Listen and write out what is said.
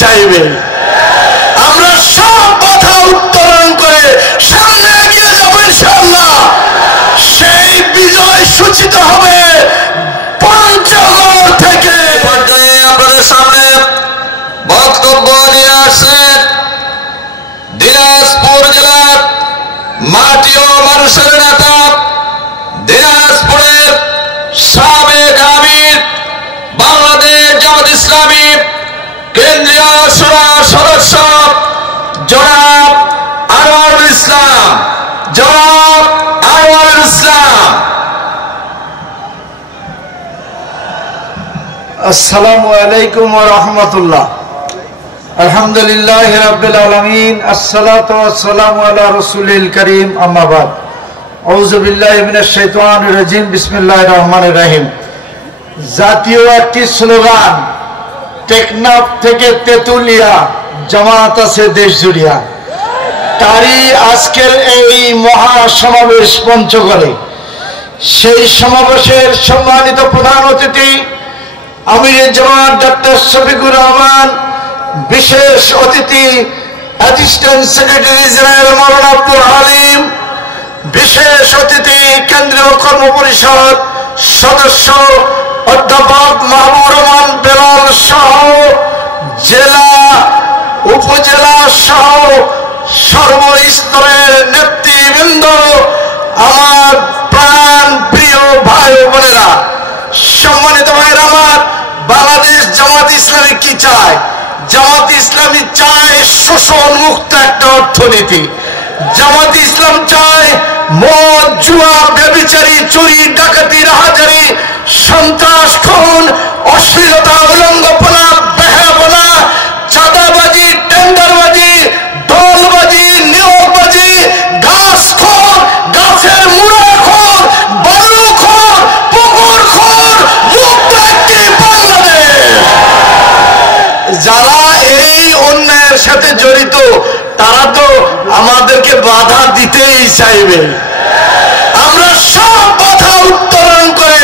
চাইবে। আমরা সব কথা উত্তরণ করে সামনে এগিয়ে যাব ইনশাআল্লাহ। সেই বিজয় সূচিত হবে পঞ্চগড় থেকে। আপনাদের সামনে বক্তব্য নিয়ে আসছেন দিনাজপুর জেলার মাটি ও মানুষের নেতা, দিনাজপুরের সাবেক আমির, বাংলাদেশ জামাত ইসলামী কেন্দ্রীয় শুরা সদস্য জনাব আনোয়ারুল ইসলাম। জনাব আনোয়ারুল ইসলাম। আসসালামু আলাইকুম ওয়া রাহমাতুল্লাহ। আলহামদুলিল্লাহি রাব্বিল আলামিন, আসসালাতু ওয়াসসালামু আলা রাসূলিল কারীম, আম্মা বাদ। আউযু বিল্লাহি মিনাশ শাইতানির রাজীম, বিসমিল্লাহির রহমানির রহিম। জাতীয় একটি স্লোগান, টেকনাফ থেকে তেতুলিয়া, জামাত আছে দেশ জুড়িয়া। তারই আজকের এই মহাসমাবেশ পঞ্চগড়ে। সেই সমাবেশের সম্মানিত প্রধান অতিথি আমিরে জামাত ডক্টর শফিকুর রহমান, বিশেষ অতিথি অ্যাসিস্ট্যান্ট সেক্রেটারি জেনারেল মাওলানা আব্দুল হালিম, বিশেষ অতিথি কেন্দ্রীয় কর্মপরিষদ সদস্য অধ্যাপক মাহবুবুর রহমান বেলাল সহ জেলা উপজেলা সহ সর্বস্তরের নেতৃবৃন্দ, আমার প্রাণ প্রিয় ভাই ও বোনেরা, সম্মানিত ভাইয়েরা আমার, বাংলাদেশ জামাত ইসলামী কি চায়? জামাত ইসলামী চায় শোষণ মুক্ত একটা অর্থনীতি। জামাত ইসলাম চায় মদ, জুয়া, ব্যভিচারী, চুরি, ডাকাতি, রাহাজারি, সন্ত্রাস, খুন, অশ্লীলতা, উলঙ্গপনা, বেহায়াপনা, চাঁদাবাজি, টেন্ডারবাজি, দলবাজি, নিয়োগবাজি, ঘাসখোর, গাছের মুড়াখোর, বালুখোর, পুকুরখোর মুক্ত একটি বাংলাদেশ। যারা এই অন্যায়ের সাথে জড়িত তারা তো আমাদেরকে বাধা দিতেই চাইবে। আমরা সব কথা উত্তরণ করে